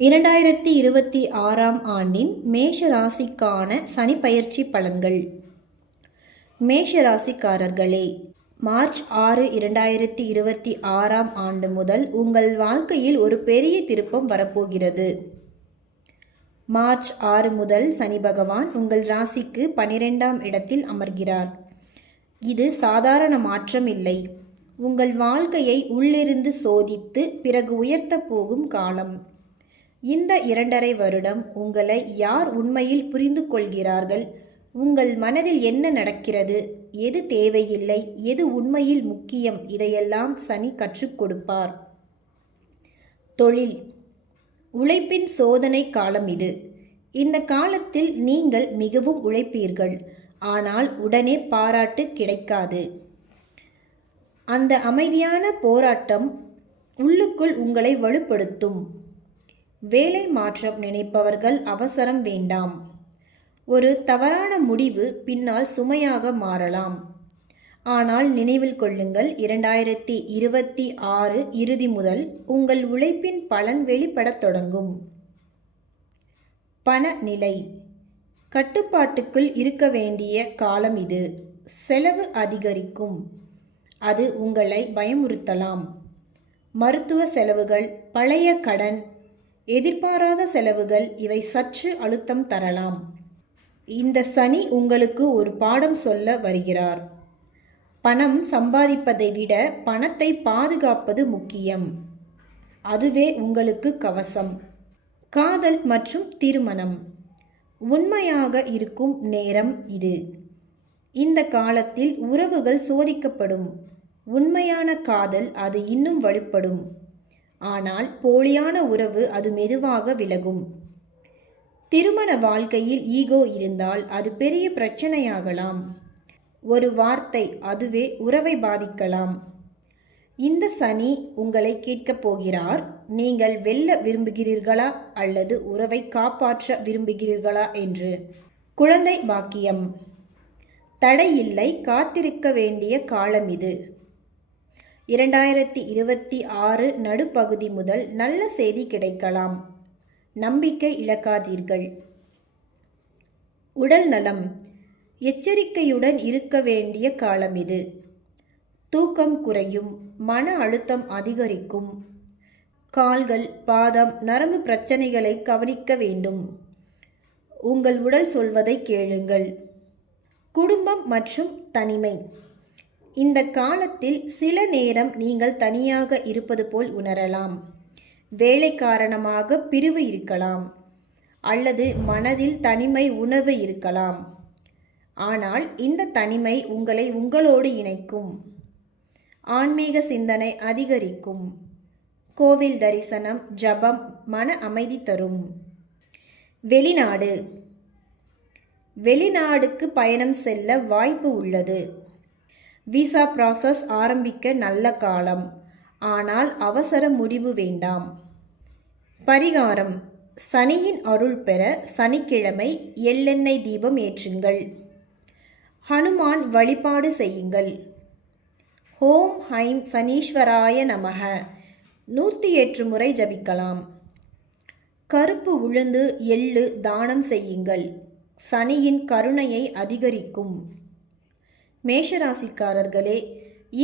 2026ஆம் ஆண்டின் மேஷ ராசிக்கான சனி பயிற்சி பலன்கள். மேஷ ராசிக்காரர்களே, மார்ச் 6, 2026ஆம் ஆண்டு முதல் உங்கள் வாழ்க்கையில் ஒரு பெரிய திருப்பம் வரப்போகிறது. மார்ச் 6 முதல் சனி பகவான் உங்கள் ராசிக்கு 12ஆம் இடத்தில் அமர்கிறார். இது சாதாரண மாற்றம் இல்லை. உங்கள் வாழ்க்கையை உள்ளிருந்து சோதித்து பிறகு உயர்த்தப் போகும் காலம். இந்த 2.5 வருடம் உங்களை யார் உண்மையில் புரிந்து கொள்கிறார்கள், உங்கள் மனதில் என்ன நடக்கிறது, எது தேவையில்லை, எது உண்மையில் முக்கியம், இதையெல்லாம் சனி கற்றுக் கொடுப்பார். தொழில், உழைப்பின் சோதனை காலம் இது. இந்த காலத்தில் நீங்கள் மிகவும் உழைப்பீர்கள், ஆனால் உடனே பாராட்டு கிடைக்காது. அந்த அமைதியான போராட்டம் உள்ளுக்குள் உங்களை வலுப்படுத்தும். வேலை மாற்றம் நினைப்பவர்கள் அவசரம் வேண்டாம். ஒரு தவறான முடிவு பின்னால் சுமையாக மாறலாம். ஆனால் நினைவில் கொள்ளுங்கள், 2026 இறுதி முதல் உங்கள் உழைப்பின் பலன் வெளிப்படத் தொடங்கும். பண நிலை, கட்டுப்பாட்டுக்குள் இருக்க வேண்டிய காலம் இது. செலவு அதிகரிக்கும், அது உங்களை பயமுறுத்தலாம். மருத்துவ செலவுகள், பழைய கடன், எதிர்பாராத செலவுகள், இவை சற்று அழுத்தம் தரலாம். இந்த சனி உங்களுக்கு ஒரு பாடம் சொல்ல வருகிறார். பணம் சம்பாதிப்பதை விட பணத்தை பாதுகாப்பது முக்கியம். அதுவே உங்களுக்கு கவசம். காதல் மற்றும் திருமணம், உண்மையாக இருக்கும் நேரம் இது. இந்த காலத்தில் உறவுகள் சோதிக்கப்படும். உண்மையான காதல் அது இன்னும் வலுப்படும். ஆனால் போலியான உறவு அது மெதுவாக விலகும். திருமண வாழ்க்கையில் ஈகோ இருந்தால் அது பெரிய பிரச்சனையாகலாம். ஒரு வார்த்தை, அதுவே உறவை பாதிக்கலாம். இந்த சனி உங்களை கேட்கப் போகிறார், நீங்கள் வெல்ல விரும்புகிறீர்களா அல்லது உறவை காப்பாற்ற விரும்புகிறீர்களா என்று. குழந்தை பாக்கியம், தடையில்லை, காத்திருக்க வேண்டிய காலம் இது. 2026 நடுப்பகுதி முதல் நல்ல செய்தி கிடைக்கலாம். நம்பிக்கை இழக்காதீர்கள். உடல் நலம், எச்சரிக்கையுடன் இருக்க வேண்டிய காலம் இது. தூக்கம் குறையும், மன அழுத்தம் அதிகரிக்கும். கால்கள், பாதம், நரம்பு பிரச்சனைகளை கவனிக்க வேண்டும். உங்கள் உடல் சொல்வதை கேளுங்கள். குடும்பம் மற்றும் தனிமை, இந்த காலத்தில் சில நேரம் நீங்கள் தனியாக இருப்பது போல் உணரலாம். வேலை காரணமாக பிரிவு இருக்கலாம், அல்லது மனதில் தனிமை உணர்வு இருக்கலாம். ஆனால் இந்த தனிமை உங்களை உங்களோடு இணைக்கும். ஆன்மீக சிந்தனை அதிகரிக்கும். கோவில் தரிசனம், ஜபம் மன அமைதி தரும். வெளிநாடு, வெளிநாடுக்கு பயணம் செல்ல வாய்ப்பு உள்ளது. விசா ப்ராசஸ் ஆரம்பிக்க நல்ல காலம், ஆனால் அவசர முடிவு வேண்டாம். பரிகாரம், சனியின் அருள் பெற சனிக்கிழமை எள்ளெண்ணெய் தீபம் ஏற்றுங்கள். ஹனுமான் வழிபாடு செய்யுங்கள். ஓம் ஹைம் சனீஸ்வராய நமக 108 முறை ஜபிக்கலாம். கருப்பு உளுந்து, எள்ளு தானம் செய்யுங்கள். சனியின் கருணையை அதிகரிக்கும். மேஷராசிக்காரர்களே,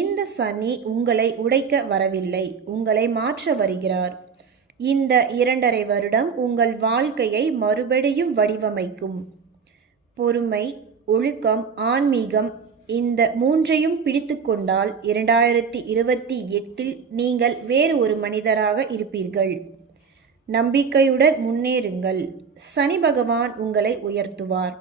இந்த சனி உங்களை உடைக்க வரவில்லை, உங்களை மாற்ற வருகிறார். இந்த 2.5 வருடம் உங்கள் வாழ்க்கையை மறுபடியும் வடிவமைக்கும். பொறுமை, ஒழுக்கம், ஆன்மீகம், இந்த 3ஐயும் பிடித்து கொண்டால் 2028 நீங்கள் வேறு ஒரு மனிதராக இருப்பீர்கள். நம்பிக்கையுடன் முன்னேறுங்கள். சனி பகவான் உங்களை உயர்த்துவார்.